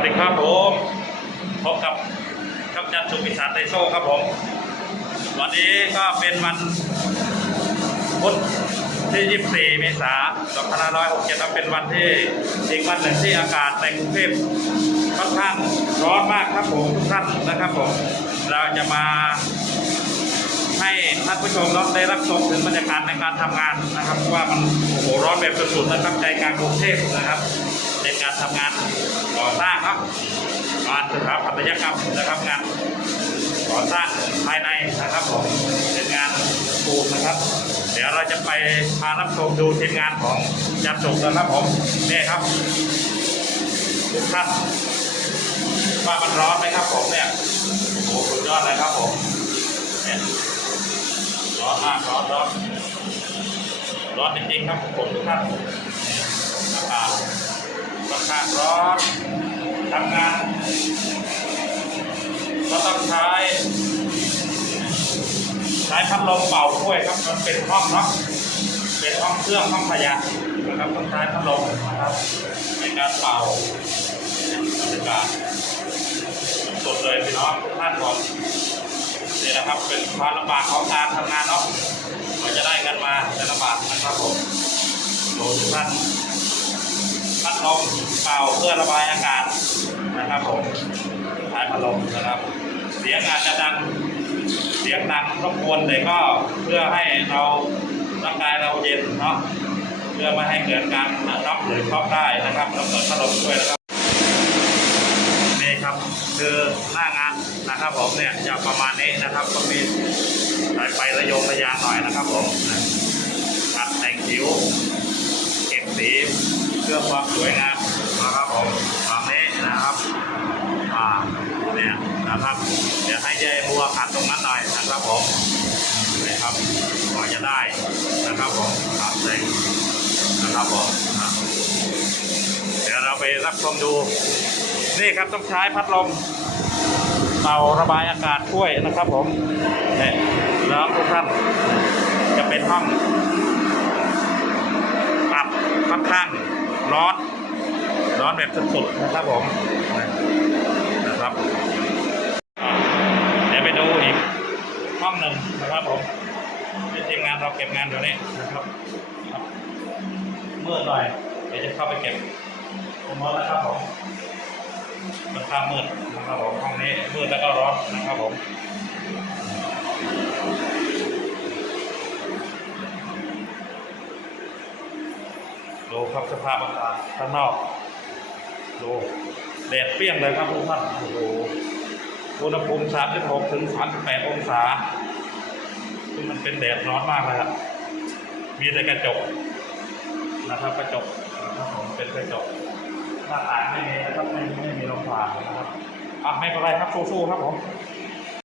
วัสดีครับผมพบกับกับจันสุพิสารไตโซครับผม วันนี้ก็เป็นวันพุธที่ 24 เมษายน2567ครับเป็นวันที่อีกวันหนึ่งที่อากาศในกรุงเทพค่อนข้างร้อนมากครับผมทุกท่านนะครับผม เราจะมาให้ท่านผู้ชมเราได้รับชมถึงบรรยากาศในการทำงานนะครับ ว่ามันโอ้โหร้อนแบบสุดๆนะครับใจกลางกรุงเทพนะครับ ทำงานก่อสร้างครับงานสถาปัตยกรรมนะครับงานก่อสร้างภายในนะครับผมเป็นงานปูนนะครับ เดี๋ยวเราจะไปพารับชมดูทีมงานของจันทร์สุขนะครับผมนี่ครับทุกท่านว่ามันร้อนไหมครับผมเนี่ยโอ้โหสุดยอดเลยครับผมเนี่ยร้อนมากร้อนร้อนร้อนจริงๆครับผมทุกท่านอากา ค่อนข้างร้อนทำงานก็ต้องใช้ใช้พัดลมเป่าถ้วยครับมันเป็นห้องเนาะเป็นห้องเครื่องห้องขยะนะครับต้องใช้พัดลมนะครับในการเป่าบรรยากาศสดเลยพี่น้องท่านก่อนนี่นะครับเป็นความลำบากของการทำงานเนาะกว่าจะได้กันมาแต่ละบาทนะครับผมโดูทุกท่าน พัดลมเป่าเพื่อระบายอากาศนะครับผมใช้พัดลมนะครับ เสียงอาจจะดังเสียงดังรบกวนแต่ก็เพื่อให้เราร่างกายเราเย็นเนาะเพื่อไม่ให้เกิดการน็อกหรือช็อกได้นะครับเราเปิดพัดลมช่วยนะครับนี่ครับคือหน้างานนะครับผมเนี่ยจะประมาณนี้นะครับก็มีสายไประยงระยางหน่อยนะครับผมตัดแต่งคิ้วเก็บสี พื่อความสวยงามนะครับผมตามนี้นะครับอ่าเนี่ยนะครับ เดี๋ยวให้ยายบัวขัดตรงนั้นหน่อยนะครับผมนี่ครับก่อนจะได้นะครับผมตัดแต่งนะครับผมอะเดี๋ยวเราไปรับชมดู นี่ครับต้องใช้พัดลมเป่าระบายอากาศช่วยนะครับผมนี่ยแล้วทุกท่านจะเป็นห้องปรับค่อนข้าง ร้อน ร้อนแบบสุดๆนะครับผมนะครับเดี๋ยวไปดูอีกห้องหนึ่งนะครับผมที่ทีมงานเราเก็บงานอยู่นี่นะครับครับมืดหน่อยเดี๋ยวจะเข้าไปเก็บตรงนู้นครับผมค่อนข้ามืดนะครับผมห้องนี้มืดแล้วก็ร้อนนะครับผม ดูครับสภาพอากาศข้างนอกดูแดดเปรี้ยงเลยครับทุกท่านโอ้โหอุณหภูมิ36ถึง38องศาซึ่งมันเป็นแดดร้อนมากเลยครับมีแต่กระจกนะครับกระจกนะครับผมเป็นกระจกหน้าต่างไม่มีนะครับไม่ไม่มีลมผ่านนะครับอะไม่เป็นไรครับสู้ๆครับผม